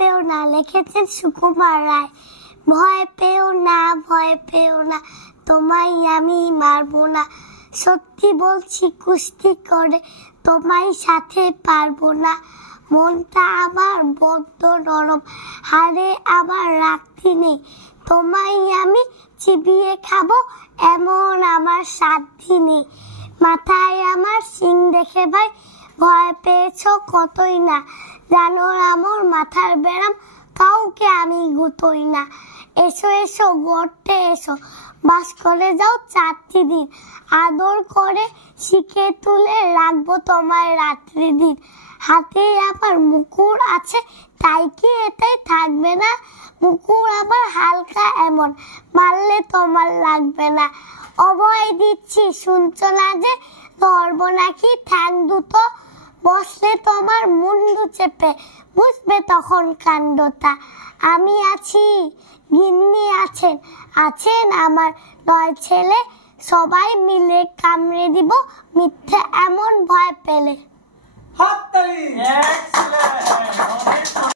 পেও না, লিখেছেন সুকুমার রায়। ভয় পেও না, ভয় পেও না, তোমায় আমি মারবো না। সত্যি বলছি কুস্তি করে তোমায় সাথে পারবো না। মনটা আমার বড্ড নরম, হারে আমার রাখতে নেই। তোমায় আমি চিবিয়ে খাবো এমন আমার সাধ্যি নেই। মাথায় আমার সিং দেখে ভাই ভয় পেয়েছো কতই না। জানো আমার মাথার ব্যারাম, কাউকে আমি গুতোই না। এসো এসো গর্তে এসো, বাস করে যাও 4টি দিন। আদর করে শিখে তুলে রাখবো তোমায় রাত্রি দিন। হাতে আমার মুকুর আছে, তাই কি এটাই থাকবে না? মুকুর আমার হালকা এমন, মারলে তোমার লাগবে না। অভয় দিচ্ছি শুনছো না যে, ধরবো নাকি ঠ্যাং দুটো। বসলে তোমার মুন্ডু চেপে, বুঝবে তখন কাণ্ডটা। আমি আছি, গিন্নি আছেন, আছেন আমার 9 ছেলে। সবাই মিলে কামড়ে দিব মিথ্যে এমন ভয় পেলে। হাততালি।